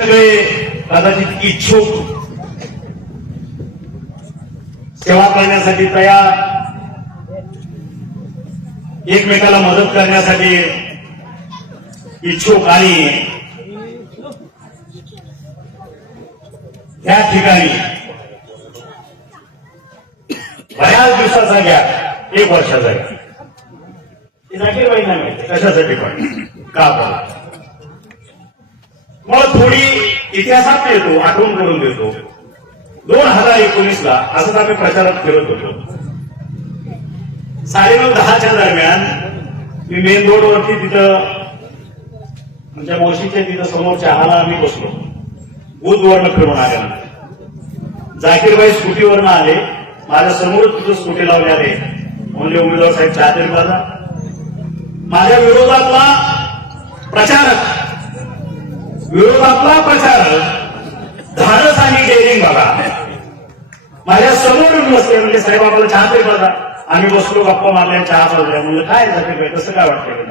सगळे कदाचित इच्छुक सेवा करण्यासाठी तयार एकमेकाला मदत करण्यासाठी इच्छुक आणि त्या ठिकाणी बऱ्याच दिवसाचा गॅप एक वर्षाचा गॅप ते जाकीरबाई कशासाठी पण का मग थोडी इतिहासात येतो आठवण करून देतो. दोन हजार एकोणीस ला असंच आम्ही प्रचारात फिरत होतो. साडेनऊ दहाच्या दरम्यान मी मेन रोड वरती तिथं आमच्या मावशीच्या तिथं समोर चहाला आम्ही बसलो. बुधवरनं फिरून आल्यानंतर. जाकीरबाई स्कूटीवरनं आले. माझ्यासमोर तिथं स्कूटी लावले आले म्हणले उमेदवार साहेब चहा तरी माझा माझ्या विरोधातला प्रचारक विरोधातला प्रचार धाडस आणि डेअरिंग बघा. माझ्यासमोर बसले म्हणजे साहेब आम्हाला चहा तरी बघा आम्ही बसलो गप्पा मारल्या चहा चालल्या म्हणजे काय झालं कसं काय वाटतं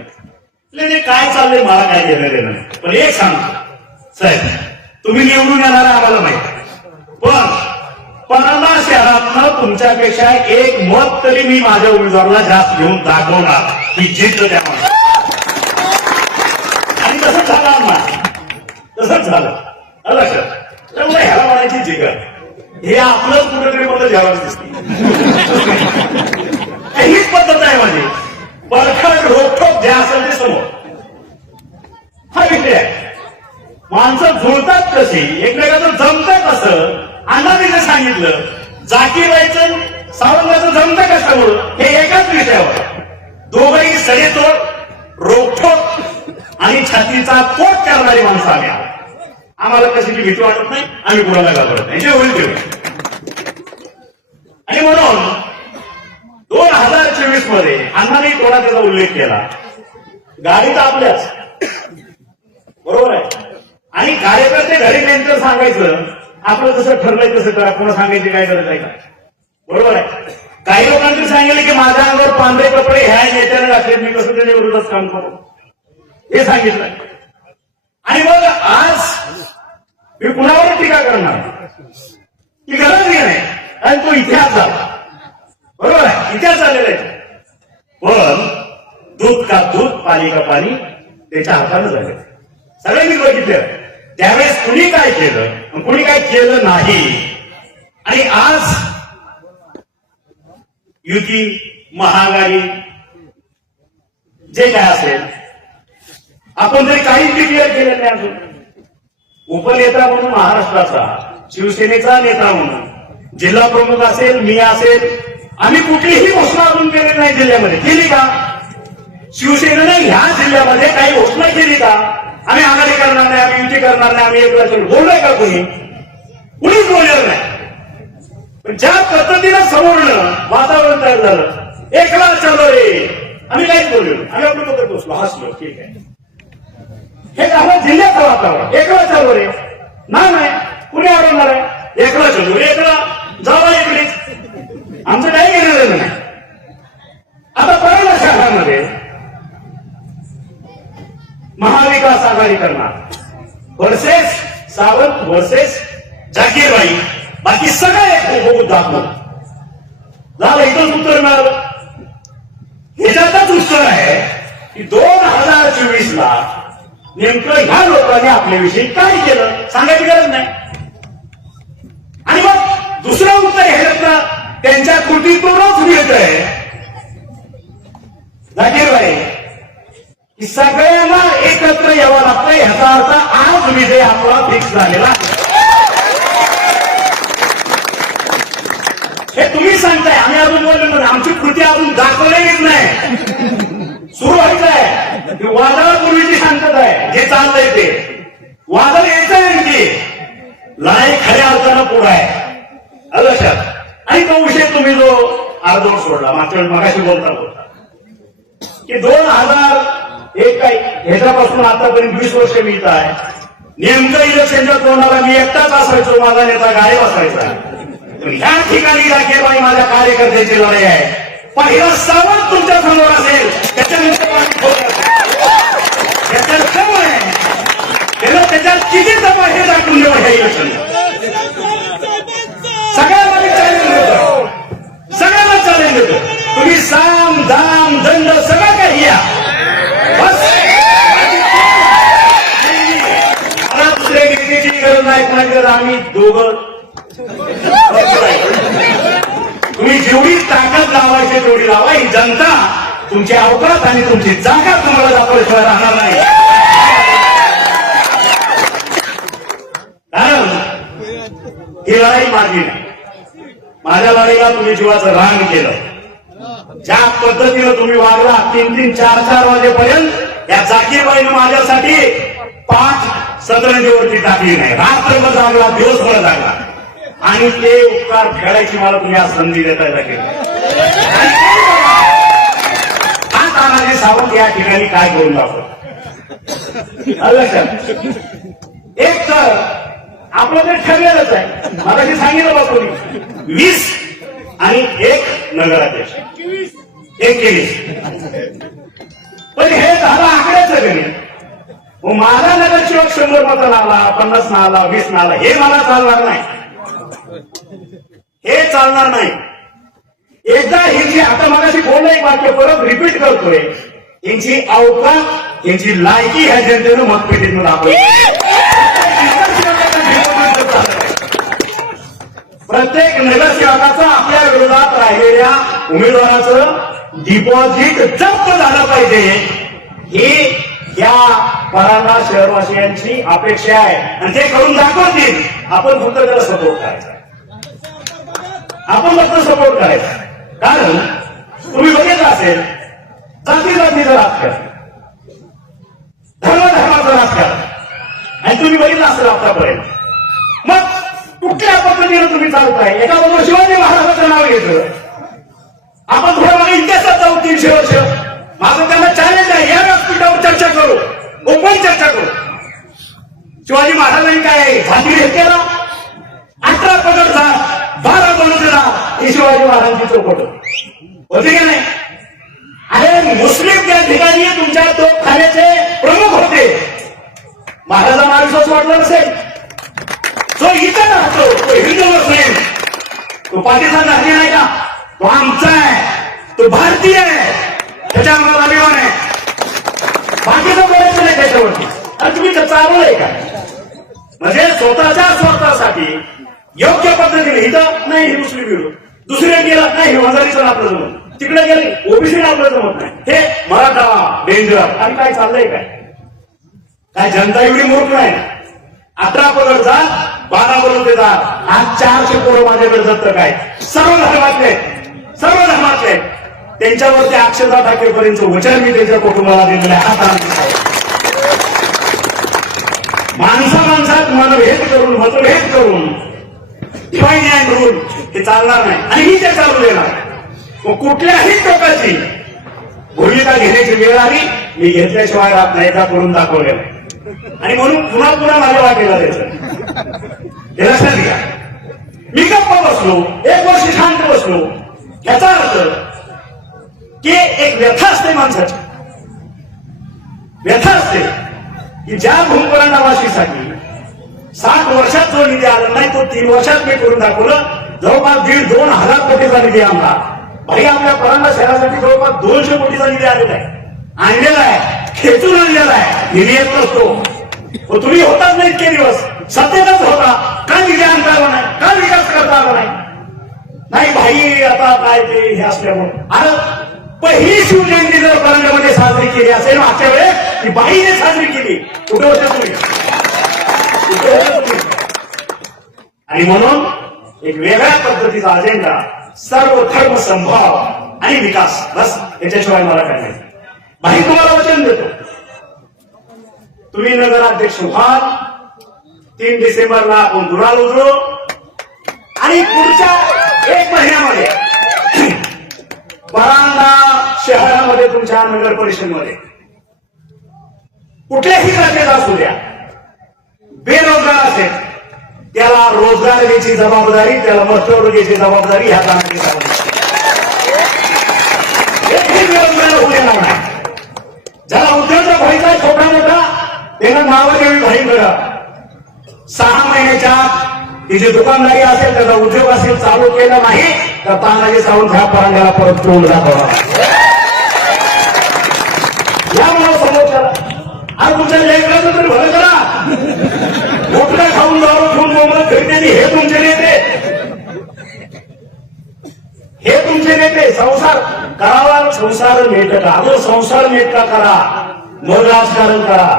म्हणजे ते काय चाललंय मला काय घेणार देणं नाही. पण एक सांग साहेब तुम्ही निवडून येणार आम्हाला माहीत पण पन्नास शहरातनं तुमच्यापेक्षा एक मत तरी मी माझ्या उमेदवाराला जास्त घेऊन दाखवणार. की जिद्द त्या माणसाला. आणि तसंच झालं आम्हाला तसंच झालं. आलं लक्षात. त्यामुळे ह्याला म्हणायची जिगर. हे आपलंच कुठेतरी मला घ्यावं दिसते. हीच पद्धत आहे माझी. परखड रोखोक जे असेल ते समोर. हा विषय आहे. माणसं जुळतात कशी एकमेकाचं जमतं कसं अण्णाने जे सांगितलं जाकीबाईचं सावंगाचं जमतं कशामुळं? हे एकाच विषयावर दोघंही सडेतोड रोखोक आणि छातीचा पोट करणारी माणसं आम्ही आहोत आम्हाला कशाची भीती वाटत नाही आम्ही कुणाला घाबरत नाही. जे होईल ते आणि म्हणून दोन हजार चोवीसमध्ये अण्णांनी थोडा त्याचा उल्लेख केला. गाडी तर आपल्याच. बरोबर आहे? आणि कार्यकर्ते घरी नंतर सांगायचं आपलं जसं ठरलंय तसं करा. पुन्हा सांगायची काय गरज आहे का? बरोबर आहे? काही लोकांनी सांगितलं की माझ्या अंगावर पांढरे कपडे ह्या नेत्याने घातले मी कसं त्याच्या विरोधात काम करू? हे सांगितलं. आणि मग आज मी कुणावर टीका करणार. ती गरज नाही आणि तो इतिहास झाला. बरोबर आहे? इतिहास झालेला आहे. पण दूध का दूध पाणी का पाणी त्याच्या हातानं झालं. सगळ्यांनी बघितलं. त्यावेळेस कुणी काय केलं? कुणी काय केलं नाही. आणि आज युती महागाई जे काय असेल आपण तरी काहीच डिक्लेअर केलं नाही अजून. उपनेता म्हणून महाराष्ट्राचा शिवसेनेचा नेता म्हणून. जिल्हा प्रमुख असेल मी असेल आम्ही कुठलीही घोषणा अजून केली नाही जिल्ह्यामध्ये. केली का? शिवसेनेने ह्या जिल्ह्यामध्ये काही घोषणा केली का? आम्ही आघाडी करणार नाही आम्ही युती करणार नाही आम्ही एक वर्ष बोललोय का कोणी? कुणीच बोललेलं नाही. पण ज्या पद्धतीनं समोरलं वातावरण तयार झालं एकला चालू रे आम्ही काहीच बोललो आम्ही आपलं बघत बसलो हसलो ठीक आहे. हे झालं जिल्ह्याचं वातावरण एकला चालू रे नाही नाही. कुणी आवडणार आहे? एकला चालू. रे एकला. जावा इकडे. आमचं काही घेणार नाही. आता पहिल्या शहरामध्ये महाविकास आघाडी करणार वर्सेस सावंत वर्सेस जाकीरबाई. बाकी सगळे एक बघून दाखवलं झालं इथंच उत्तर मिळालं. ह्याच्यातच उत्तर आहे की दोन हजार चोवीस ला नेमकं ह्या लोकांनी आपल्याविषयी काय केलं? सांगायची गरज नाही. आणि मग दुसरं उत्तर ह्याच्यातनं त्यांच्या कृतीतूनच मिळत आहे जाकीरबाई की सगळ्यांना एकत्र यावं लागतं ह्याचा अर्थ आज विजय आपला फिक्स झालेला आहे. हे तुम्ही सांगताय आम्ही अजून बोललो आमची कृती अजून दाखवलेलीच नाही. सुरू व्हायचं आहे की वादळापूर्वीची शांतता आहे जे चाललंय ते वादळ यायचंय आणखी लढाई खऱ्या अर्थानं पुढं आहे आलं लक्षात आणि तो विषय तुम्ही जो अर्धवट सोडला मागच्या वेळी मगाशी बोलता बोलता. की दोन हजार एक काही ह्याच्यापासून आतापर्यंत वीस वर्ष मिळत आहे. नेमकं इलेक्शनच्या तोंडाला मी एकटाच असायचो माझा नेता गायब असायचा. ह्या ठिकाणी राखेबाई माझ्या कार्यकर्त्याची लढाई आहे. पहिला सावंत तुमच्यासमोर असेल त्याच्यानंतर त्याच्यात खोड असेल. याचा अर्थ आहे? त्याला त्याच्यात किती तपास शिक्षेची गरज नाही कोणाची गरज आम्ही दोघं तुम्ही जेवढी ताकद लावायची तेवढी लावा. ही जनता तुमची अवकाश आणि तुमची जागा तुम्हाला दाखवल्याशिवाय राहणार नाही. कारण ही लढाई माझी नाही. माझ्या लढाईला तुम्ही जीवाचं रान केलं. ज्या पद्धतीनं तुम्ही वागला तीन तीन चार चार वाजेपर्यंत या जाकीरबाईनं माझ्यासाठी पाच सतरंजीवरती टाकली नाही. रात्रभर जागला दिवसभर जागला आणि ते उपकार फेडायची मला तुम्ही आज संधी लगेच हा तानाजी सावंत या ठिकाणी काय करून दाखवत? एक तर आपलं ते ठरलेलंच आहे. मला हे सांगितलं बा कोणी. वीस आणि एक नगराध्यक्ष. एकवीस. पण हे झालं आकड्याचं गणित. मग माझा नगरसेवक शंभर मतं आला पन्नास ना आला वीस ना आला हे मला चालणार नाही. हे चालणार नाही. एकदा हे जे आता मगाशी बोललं एक वाक्य परत रिपीट करतोय. यांची अवकाश यांची लायकी ह्या जनतेनं मतपेटीतून दाखवली. प्रत्येक नगरसेवकाचं आपल्या विरोधात राहिलेल्या उमेदवाराचं डिपॉझिट जप्त झालं पाहिजे. हे या परांना शहरवासियांची अपेक्षा आहे. आणि ते करून दाखवतील आपण फक्त त्याला सपोर्ट करायचा आपण फक्त सपोर्ट करायचा कारण तुम्ही बघितलं असेल जाती जातीचं राजकारण धर्म धर्माचं राजकारण. आणि तुम्ही बघितलं असेल आतापर्यंत. मग कुठल्या पद्धतीने तुम्ही चालताय? एका बाजूला शिवाजी महाराजांचं नाव घेतलं. आपण थोडं मागे इतिहासात जाऊ तीनशे वर्ष. माझं त्यांना चॅलेंज आहे. या व्यासपीठावर चर्चा करू. ओपन चर्चा करू. शिवाजी महाराजांनी काय झाली हे केला? अठरा पगड झाला बारा बलुतेला हे शिवाजी महाराजांची चौकट होते का नाही? अरे मुस्लिम त्या ठिकाणी तुमच्या तोपखान्याचे प्रमुख होते. महाराजांना आयुष्यात वाटला नसेल. जो इथं राहतो तो हिंदू मुस्लिम. तो पाकिस्तान राहते नाही का? तो आमचा आहे. तो भारतीय आहे. त्याच्या अभिमान आहे. बाकीचं बोलायचं नाही त्याच्यावरती? आणि तुम्ही ते चालवलंय का? म्हणजे स्वतःच्या स्वार्थासाठी योग्य पद्धतीने हिथं नाही हे मुस्लिम विरोध दुसरे गेला नाही हे आपलं जमत तिकडे गेले ओबीसी आपलं जमत नाही. हे मराठा डेंजर आणि काय चाललंय काय? काय जनता एवढी मूर्ख नाही अठरा पगड जा बारा बरोबर जा आज चारशे पोरं माझ्याकडे जप्त काय? सर्व धर्मातले सर्व धर्मातले त्यांच्यावरती अक्षता टाकेपर्यंत वचन मी त्यांच्या कुटुंबाला दिलेलं आहे माणसा माणसात मनभेद करून मतभेद करून डिवाईन अँड रूल हे चालणार नाही. आणि मी ते चालू देणार मग कुठल्याही टोकाची भूमिका घेण्याची वेळ आली मी घेतल्याशिवाय राहत नाही का करून दाखवलेलं आहे. आणि म्हणून पुन्हा पुन्हा माझ्या वाटेला द्यायचं. हे लक्षात घ्या. मी गप्पा बसलो एक वर्ष शांत बसलो. याचा अर्थ की एक व्यथा असते माणसाची. व्यथा असते की ज्या भूमकरण नावाशीसाठी सात वर्षात जो निधी आला नाही तो तीन वर्षात मी करून दाखवलं. जवळपास दीड दोन हजार कोटीचा निधी आमला भाई आपल्या परांना शहरासाठी जवळपास दोनशे कोटीचा निधी आलेला आहे. आणलेला आहे. खेचून आणलेला आहे. निधी येत नसतो. तुम्ही होताच नाही इतके दिवस. सत्तेतच होता. का निधी आणता आला नाही? का विकास करता आला नाही? नाही भाई आता काय ते हे असल्यामुळे. अरे पहिली शिवजयंती जर करंजामध्ये साजरी केली असेल मागच्या वेळेस ती बाईने साजरी केली. कुठे होते तुम्ही? आणि म्हणून एक वेगळ्या पद्धतीचा अजेंडा सर्व धर्म संभाव आणि विकास बस याच्याशिवाय मला काय नाही. भाई तुम्हाला वचन देतो. तुम्ही नगराध्यक्ष व्हाल तीन डिसेंबरला आपण गुराल उजळू आणि पुढच्या एक महिन्यामध्ये परांडा शहरामध्ये तुमच्या नगर परिषदेमध्ये. कुठल्याही घटनेचा असू द्या. बेरोजगार असेल त्याला रोजगार द्यायची जबाबदारी त्याला मस्तवर द्यायची जबाबदारी ह्या कामाची बेरोजगार होऊ देणार नाही. ज्याला उद्योजक व्हायचा छोटा मोठा त्यांना नावं द्यावी भाई सहा महिन्याच्या तिथे दुकानदारी असेल त्याचा उद्योग असेल चालू केला नाही तर तानाजी सावंत ह्या परांड्याला परत तोंड दाखवा. यामुळे समोर करा आज तुमच्या लेकराचं तरी भलं करा. मोठ्या खाऊन दारू खाऊन मोबाईल खरेदी हे तुमचे नेते. हे तुमचे नेते संसार करावा संसार मेटका अगो संसार मेटका करा? मग राजकारण करा.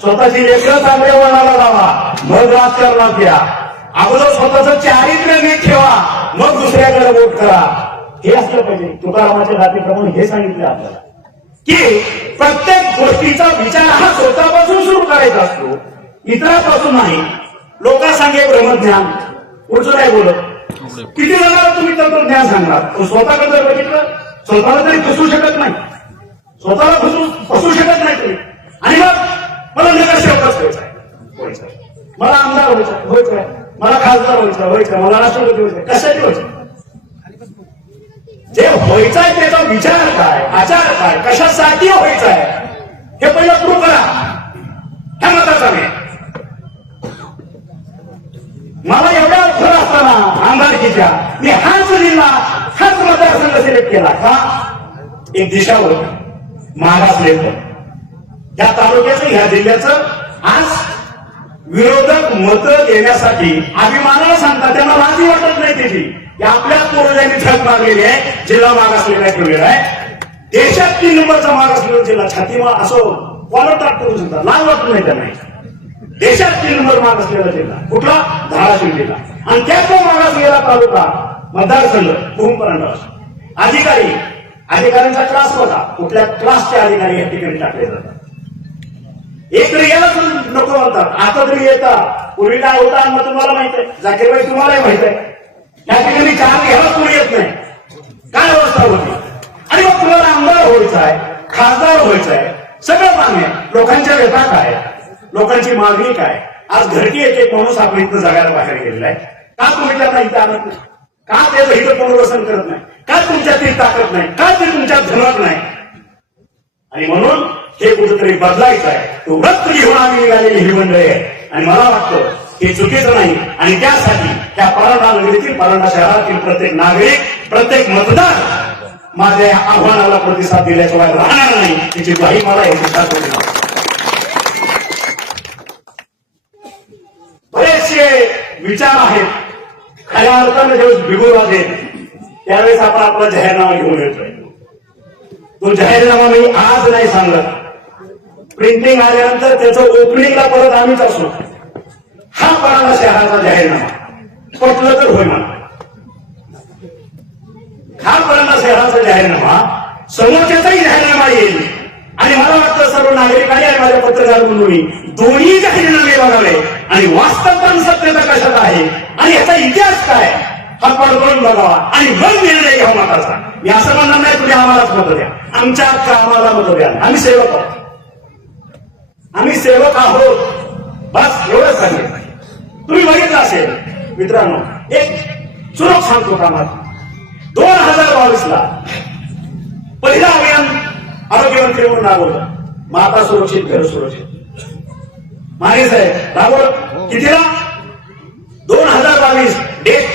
स्वतःची लेकरं चांगल्या मनाला लावा. मग राजकारणात या. अगोदर स्वतःचं चारित्र्य नीट ठेवा मग दुसऱ्याकडे वोट करा. हे असलं पाहिजे. तुकारामाच्या गातीप्रमाणे हे सांगितलं आपल्याला. की प्रत्येक गोष्टीचा विचार हा स्वतःपासून सुरू करायचा असतो. इतरांपासून नाही. लोकांसांगे ब्रह्मज्ञान. पुढचं काय बोलत. किती जणांना तुम्ही तंत्रज्ञान सांगणार? पण स्वतःकडे जर बघितलं स्वतःला तरी फसू शकत नाही. स्वतःला फसू फसू शकत नाही तरी आणि मग मला नगरसेवकच व्हायचं आहे आहे. मला आमदार व्हायचं व्हायचं आहे. मला खासदार व्हायचं व्हायचं मला राष्ट्रपती व्हायचं. आहे. व्हायचं? जे व्हायचं आहे त्याचा विचार काय आचार काय कशासाठी व्हायचं आहे हे पहिलं सुरू करा. ह्या मताचा मी मला एवढा अवसर असताना आमदारकीच्या मी हाच जिल्हा हाच मतदारसंघ सिलेक्ट केला. का? एक दिशावर मागासलेलं. या तालुक्याचं ह्या जिल्ह्याचं आज विरोधक मत देण्यासाठी अभिमानाला सांगतात. त्यांना लाजी वाटत नाही त्याची की आपल्या पूर्वजांनी ठग मागलेली आहे. जिल्हा मागासलेला ठेवलेला आहे. देशात तीन नंबरचा मागासलेला जिल्हा छातीमा असो कॉलर करू शकतात? लाज वाटत नाही त्यांना. देशात तीन नंबर माग असलेला जिल्हा. कुठला? धाराशिव जिल्हा. आणि त्यात तो मागास तालुका मतदारसंघ कुंपरांडा अधिकारी अधिकाऱ्यांचा क्लास बघा कुठल्या क्लासचे अधिकारी या ठिकाणी टाकले जातात. एक तरी नव्हतं म्हणतात आता तरी येता पूर्वी काय होता? मग तुम्हाला माहीत आहे. जाकीरबाई तुम्हालाही माहीत आहे. या ठिकाणी चहा घ्यायला कोणी येत नाही. काय अवस्था होती? आणि मग तुम्हाला आमदार व्हायचं आहे खासदार व्हायचं आहे सगळं मान्य आहे. लोकांच्या व्यथा काय लोकांची मागणी काय? आज घरटी एक एक माणूस आपण इथं जगायला बाहेर गेलेला आहे. का तुम्ही त्यांना इथं आणत नाही? का त्याचं इथं पुनर्वसन करत नाही? का तुमच्यात ती ताकद नाही? का ते तुमच्या धमक नाही? आणि म्हणून हे कुठेतरी बदलायचं आहे तो व्रत घेऊन आम्ही निघालेली ही मंडळी आहे. आणि मला वाटतं हे चुकीचं नाही. आणि त्यासाठी त्या परांडा नगरीतील परांडा शहरातील प्रत्येक नागरिक प्रत्येक मतदार माझ्या या आव्हानाला प्रतिसाद दिल्याशिवाय राहणार नाही याची ग्वाही मला या दिवसात होती. बरेचसे विचार आहेत. खऱ्या अर्थानं जेव्हा बिगुर वाजेल त्यावेळेस आपण आपला जाहीरनामा घेऊन येतोय. तो जाहीरनामा मी आज नाही सांगत. प्रिंटिंग आल्यानंतर त्याचं ओपनिंगला परत आम्हीच असू. हा पराला शहराचा जाहीरनामा पटलं तर होय मला हा पराला शहराचा जाहीरनामा समोरच्याचाही जाहीरनामा येईल. आणि मला वाटतं सर्व नागरिकांनी आणि माझ्या पत्रकार बंधूंनी दोन्ही जाहीरनामे बघावे. आणि वास्तव पण सत्यता कशात आहे? आणि याचा इतिहास काय? हा पडपडून बघावा? आणि मग निर्णय घ्या मताचा. या सर्वांना नाही तुम्ही आम्हालाच मत द्या. आमच्या कामाला मत द्या. आम्ही सेवक आहोत. आम्ही सेवक आहोत. बस एवढंच सांगेल तुम्ही बघितलं असेल मित्रांनो एक सुरख सांगतो कामात. दोन हजार बावीस ला पहिलं अभियान आरोग्यमंत्री म्हणून राबवलं माता सुरक्षित घर सुरक्षित. माने साहेब राबवलं. कितीला? दोन हजार बावीस डेट.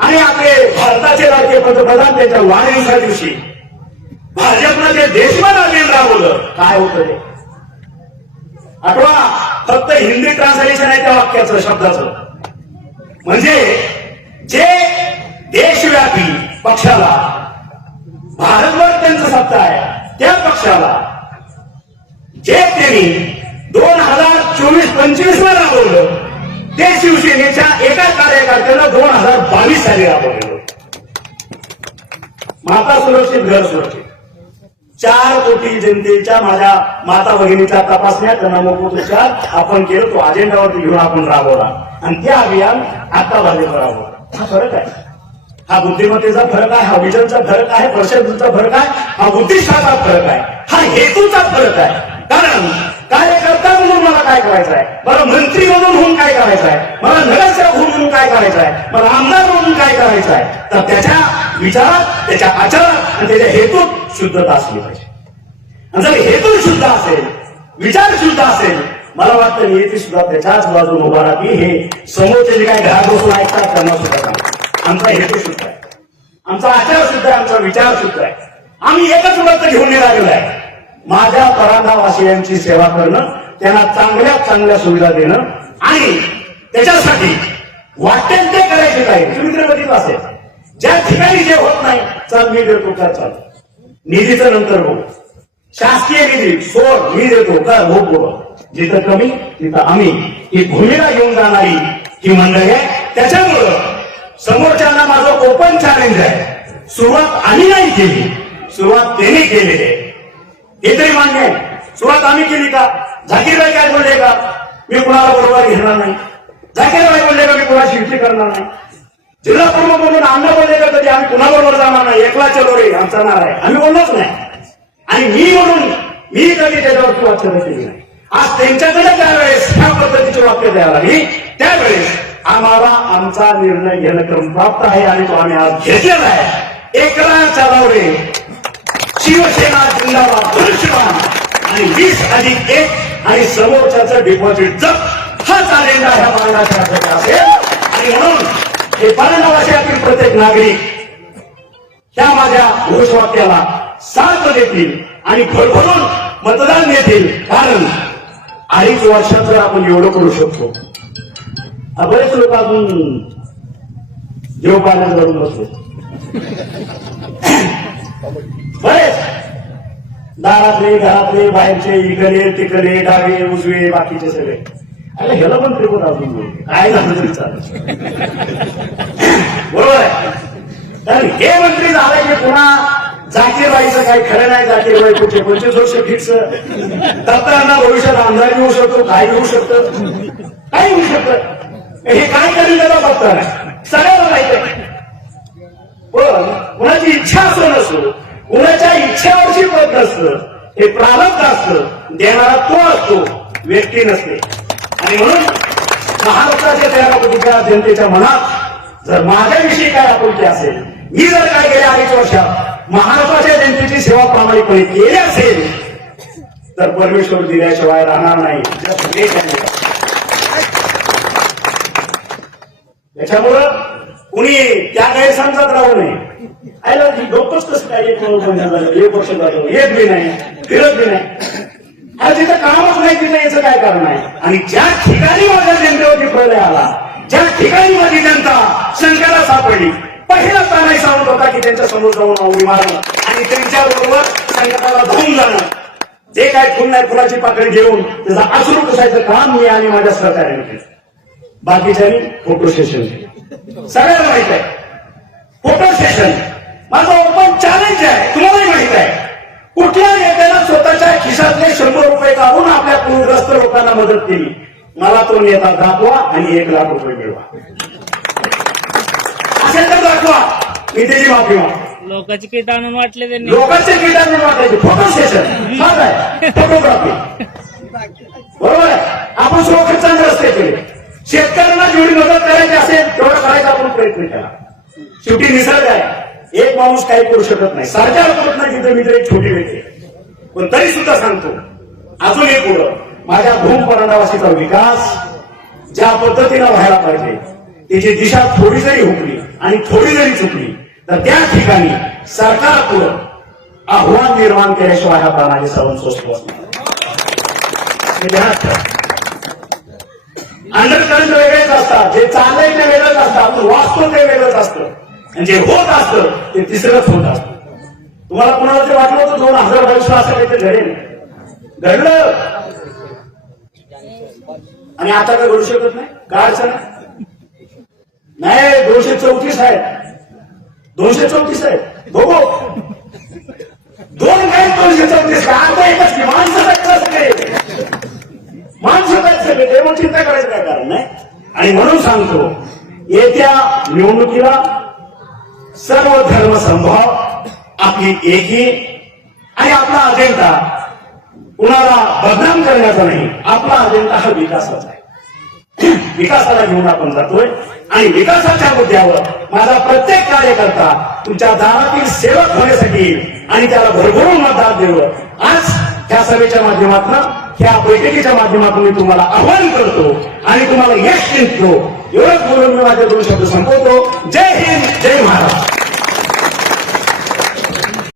आणि आपले भारताचे राज्य पंतप्रधान त्यांच्या वाढदिवसा दिवशी. भाजपनं जे देशभर अभियान राबवलं काय होतं ते? आठवा फक्त हिंदी ट्रान्सलेशन आहे त्या वाक्याचं शब्दाचं. म्हणजे जे देशव्यापी पक्षाला भारतभर त्यांचं सत्ता आहे त्या पक्षाला जे त्यांनी दोन हजार चोवीस पंचवीस ला राबवलं ते शिवसेनेच्या एका कार्यकर्त्याला दोन हजार बावीस साली राबवलेलं. माता सुरक्षित घर सुरक्षित. चार कोटी जनतेच्या माझ्या माता भगिनीच्या तपासण्या त्यांना मोफत आपण केलं तो अजेंडावरती घेऊन आपण राबवला. आणि ते अभियान आता भाजप राबवला हा फरक आहे. हा बुद्धिमत्तेचा फरक आहे हा विजनचा फरक आहे प्रशस्तीचा फरक आहे हा बुद्धिष्ठाचा फरक आहे हा हेतूचा फरक आहे. कारण कार्यकर्ता म्हणून मला काय करायचं आहे मला मंत्री म्हणून होऊन काय करायचं आहे मला नगरसेवक म्हणून काय करायचं आहे मला आमदार म्हणून काय करायचं आहे तर त्याच्या विचारात त्याच्या आचारात आणि त्याच्या हेतूत शुद्धता असली पाहिजे. आणि जर हेतू शुद्ध असेल विचार शुद्ध असेल मला वाटतं नियती सुद्धा त्याच्याच बाजून उभा राहते हे समोरचे जे काय घरात बसून ऐकतात त्यांना सुद्धा सांगा आमचा हेतू शुद्ध आहे. आमचा आचार शुद्ध आहे आमचा विचार शुद्ध आहे. आम्ही एकच व्रत घेऊन निघालेलो आहे. माझ्या परांधावासियांची सेवा करणं त्यांना चांगल्यात चांगल्या सुविधा देणं आणि त्याच्यासाठी वाटेल ते करायचे नाही तुम्ही तर बघितलं असेल ज्या ठिकाणी जे होत नाही चल मी देतो चाल. निधीचं नंतर बघू शासकीय निधी सोड मी देतो का हो बोल. जिथं कमी तिथं आम्ही. ही भूमिका घेऊन जाणारी ही मंडळी आहे. त्याच्यामुळं समोरच्यांना माझं ओपन चॅलेंज आहे. सुरुवात आम्ही नाही केली. सुरुवात त्यांनी केलेली आहे हे तरी मान्य आहे. सुरुवात आम्ही केली का? झाकीरबाई काय बोलले का? मी कुणाला बरोबर घेणार नाही. झाकीरबाई बोलले का मी कुणाशी युती करणार नाही? जिल्हा प्रमुख म्हणून अण्णा बोलले कधी आम्ही कुणाबरोबर जाणार नाही? एकला चलो रे आमचा नार आहे. आम्ही बोललोच नाही. आणि मी म्हणून मी कधी त्याच्यावरती वाक्य केली नाही. आज त्यांच्याकडे त्यावेळेस ह्या पद्धतीचे वाक्य द्यायला लागली. त्यावेळेस आम्हाला आमचा निर्णय घेणं क्रम प्राप्त आहे आणि तो आम्ही आज घेतलेला आहे. एकला चालव रे शिवसेना जिंदाबाद धनुष्यबाण आणि वीस अधिक एक आणि समोरच्याचं डिपॉझिट जप. हा चालेला ह्या मागण्याच्या असेल आणि म्हणून हे परंडवाशातील प्रत्येक नागरिक त्या माझ्या घोषवाक्याला साथ देतील आणि भरभरून मतदान देतील. कारण अडीच वर्षात जर आपण एवढं करू शकतो बरेच लोक अजून देवपालन पाण्यात घडून बसले. बरेच. दारातले घरातले बाहेरचे इकडे तिकडे डावे उजवे बाकीचे सगळे. अरे ह्याला पण त्रिकोण अजून काय झालं बरोबर आहे? तर हे मंत्री झाले की पुन्हा जाकीरबाईचं काही खरं नाही जाकीरबाई कुठे? पंचवीस वर्ष फिक्स दत्तांना भविष्यात आमदार येऊ शकतो काय येऊ शकतं? काय येऊ शकतं? हे काय करेल त्याला पत्ता नाही सगळ्याला माहिती आहे. पण कुणाची इच्छा असं नसतो कुणाच्या इच्छेवरची पद नसतं हे प्रारब्ध असतं देणारा तो असतो व्यक्ती नसते. आणि म्हणून महाराष्ट्राच्या तेरा जनतेच्या मनात जर माझ्याविषयी काय आपुलकी असेल मी जर काय गेल्या अडीच वर्षात महाराष्ट्राच्या जनतेची सेवा प्रामाणिकपणे केली असेल तर परमेश्वर दिल्याशिवाय राहणार नाही. त्याच्यामुळं कुणी त्या गैरसमजात राहू नये. आयला डोकंच कसं काय एक वर्ष झालं एक वर्ष बी नाही फिरत बी नाही. अरे तिथं कामच नाही तिथं याचं काय कारण आहे? आणि ज्या ठिकाणी माझ्या जनतेवरती प्रलय आला ज्या ठिकाणी माझी जनता शंकरा सापडली पहिला तानाही सांगत होता की त्यांच्यासमोर जाऊन उडी मारणं आणि त्यांच्या बरोबर संकटाला धुवून जाणं. जे काय फुल नाही फुलाची पाकळी घेऊन त्याचा अश्रू पुसायचं काम मी आणि माझ्या सहकार्याने केलं. बाकीच्यानी फोटो सेशन सगळ्यांना माहीत आहे. फोटो सेशन माझं ओपन चॅलेंज आहे. तुम्हालाही माहीत आहे. कुठल्या नेत्याला स्वतःच्या खिशातले शंभर रुपये काढून आपल्या पूरग्रस्त लोकांना मदत केली? मला तो नेता दाखवा आणि एक लाख रुपये मिळवा. असेल तर दाखवा. मी त्याची माफी लोकांची किट आणून वाटले त्यांनी. लोकांचे किटाणू वाटायचे फोटो सेशन. फोटोग्राफी. बरोबर आहे. आपण स्वखर्चाने रस्ते केले. शेतकऱ्यांना जेवढी मदत करायची असेल तेवढं करायचा आपण प्रयत्न केला. शेवटी निसर्ग आहे. एक माणूस काही करू शकत नाही. सरकार करत नाही तिथे मी तरी एक छोटी व्यक्ती पण तरी सुद्धा सांगतो अजून एक पुढं माझ्या भूम परंडावासीचा विकास ज्या पद्धतीनं व्हायला पाहिजे त्याची दिशा थोडी जरी हुकली आणि थोडी जरी चुकली तर त्या ठिकाणी सरकार पुढं आव्हान निर्माण केल्याशिवाय हा तानाजी सावंत स्वस्त बसणार. अंडरकरंट वेगळेच असतात जे चाललंय ते वेगळंच असतं आपण वाचतो ते वेगळंच असतं. जे होत असतं ते तिसरंच होत असतं. तुम्हाला कुणाला ते वाटलं होतं दोन हजार वर्ष असं काहीतरी घडेल? घडलं. आणि आता काय घडू शकत नाही? काय अडचण नाही दोनशे चौतीस आहे. दोनशे चौतीस आहे. बघू. दोन काय दोनशे चौतीस का? आता एकच की माणसं सगळे माणसं आहेत सगळे ते मग चिंता करायचं काय कारण नाही? आणि म्हणून सांगतो येत्या निवडणुकीला सर्व धर्म संभाव आपली एकी आणि आपला अजेंडा कुणाला बदनाम करण्याचा नाही आपला अजेंडा हा विकासाचा आहे. विकासाला घेऊन आपण जातोय आणि विकासाच्या मुद्द्यावर माझा प्रत्येक कार्यकर्ता तुमच्या दारातील सेवक होण्यासाठी आणि त्याला भरभरून मतदार देवं आज त्या सभेच्या माध्यमातून या बैठकीच्या माध्यमातून मी तुम्हाला आवाहन करतो आणि तुम्हाला यश जिंकतो एवढंच बोलून मी माझे दोन शब्द संपवतो. जय हिंद जय महाराष्ट्र.